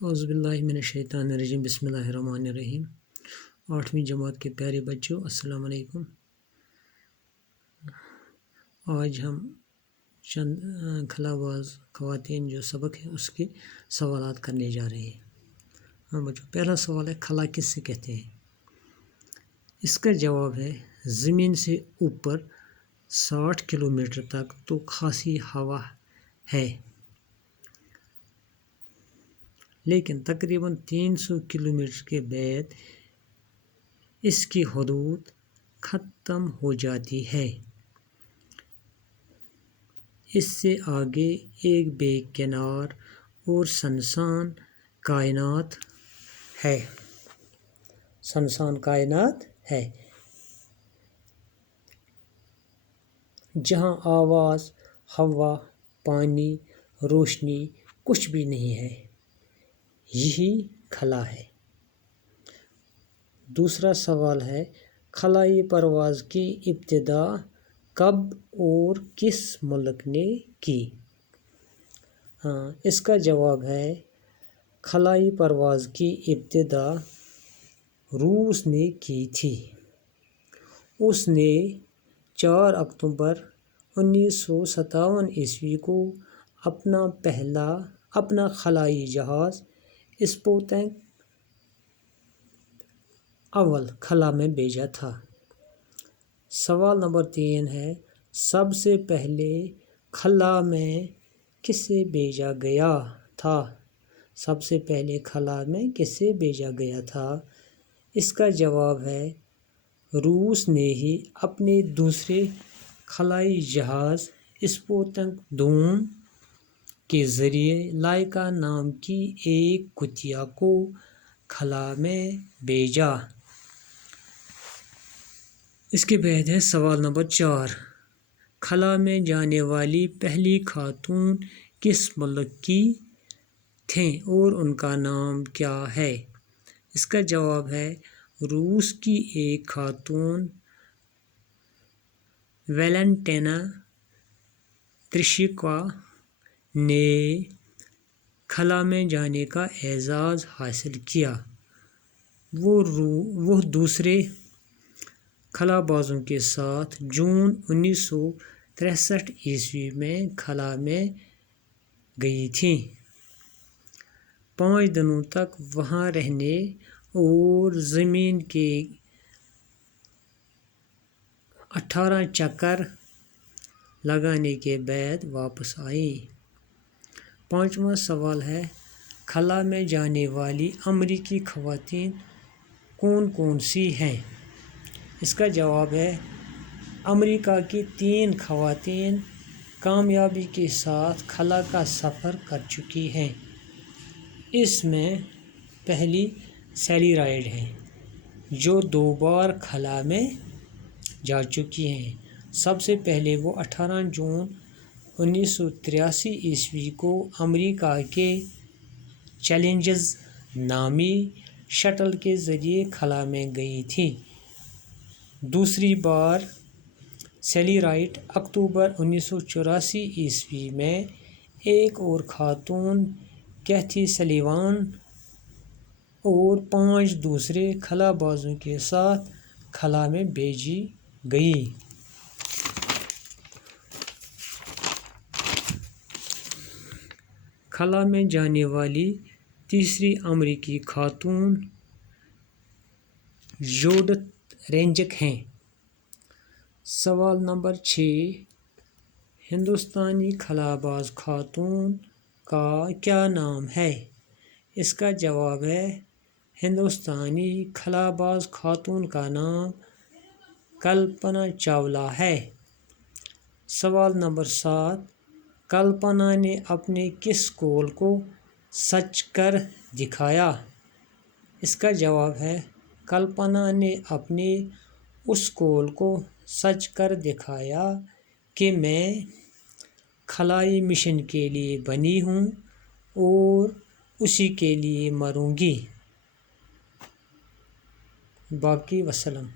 اعوذ باللہ من الشیطان الرجیم بسم اللہ الرحمن الرحیم۔ 8ویں جماعت کے پیارے بچوں، السلام علیکم۔ آج ہم چند خلا باز خواتین جو سبق ہے اس کے سوالات کرنے جا رہے ہیں۔ ہاں بچوں، پہلا سوال ہے خلا کس سے کہتے ہیں؟ اس کا جواب ہے زمین سے اوپر 60 کلومیٹر تک تو خاصی ہوا ہے، لیکن تقریباً 300 کلومیٹر کے بعد اس کی حدود ختم ہو جاتی ہے۔ اس سے آگے ایک بے کنار اور سنسان کائنات ہے جہاں آواز، ہوا، پانی، روشنی کچھ بھی نہیں ہے۔ یہی خلا ہے۔ دوسرا سوال ہے خلائی پرواز کی ابتدا کب اور کس ملک نے کی؟ اس کا جواب ہے خلائی پرواز کی ابتدا روس نے کی تھی۔ اس نے 4 اکتوبر 1957 کو اپنا خلائی جہاز اسپوتنک اول خلا میں بھیجا تھا۔ سوال نمبر 3 ہے سب سے پہلے خلا میں کسے بھیجا گیا تھا؟ سب سے پہلے خلا میں کسے بھیجا گیا تھا؟ اس کا جواب ہے روس نے ہی اپنے دوسرے خلائی جہاز اسپوتنک دوم کے ذریعے لائکا نام کی ایک کتیا کو خلا میں بھیجا۔ اس کے بعد ہے سوال نمبر 4 خلا میں جانے والی پہلی خاتون کس ملک کی تھیں اور ان کا نام کیا ہے؟ اس کا جواب ہے روس کی ایک خاتون ویلنٹینا ترشیکوا نے خلا میں جانے کا اعزاز حاصل کیا۔ وہ دوسرے خلا بازوں کے ساتھ جون 1963 میں خلا میں گئی تھیں۔ 5 دنوں تک وہاں رہنے اور زمین کے 18 چکر لگانے کے بعد واپس آئیں۔ 5واں سوال ہے خلا میں جانے والی امریکی خواتین کون کون سی ہیں؟ اس کا جواب ہے امریکہ کی 3 خواتین کامیابی کے ساتھ خلا کا سفر کر چکی ہیں۔ اس میں پہلی سیلی رائڈ ہے جو 2 بار خلا میں جا چکی ہیں۔ سب سے پہلے وہ 18 جون 1983 کو امریکہ کے چیلنجر نامی شٹل کے ذریعے خلا میں گئی تھیں۔ دوسری بار سیلی رائڈ اکتوبر 1984 میں ایک اور خاتون کیتھی سلیوان اور 5 دوسرے خلا بازوں کے ساتھ خلا میں بھیجی گئی۔ خلا میں جانے والی تیسری امریکی خاتون جوڈتھ رینجک ہیں۔ سوال نمبر 6 ہندوستانی خلا باز خاتون کا کیا نام ہے؟ اس کا جواب ہے ہندوستانی خلا باز خاتون کا نام کلپنا چاولہ ہے۔ سوال نمبر 7 کلپنا نے اپنے کس قول کو سچ کر دکھایا؟ اس کا جواب ہے کلپنا نے اپنے اس قول کو سچ کر دکھایا کہ میں خلائی مشن کے لیے بنی ہوں اور اسی کے لیے مروں گی۔ باقی وسلام۔